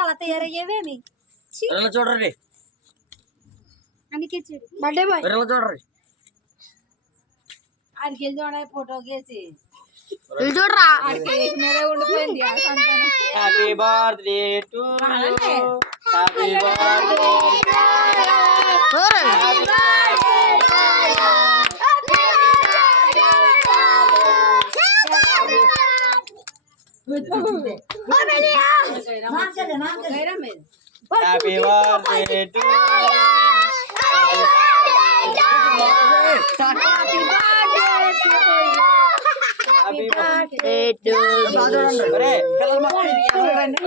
అలా తయారయ్యేవేమి చూడండి చూడండి ఆయనకి వెళ్ళి ఫోటో గేసి చూడరా ఉండిపోయింది happy birthday to happy happy birthday to happy birthday to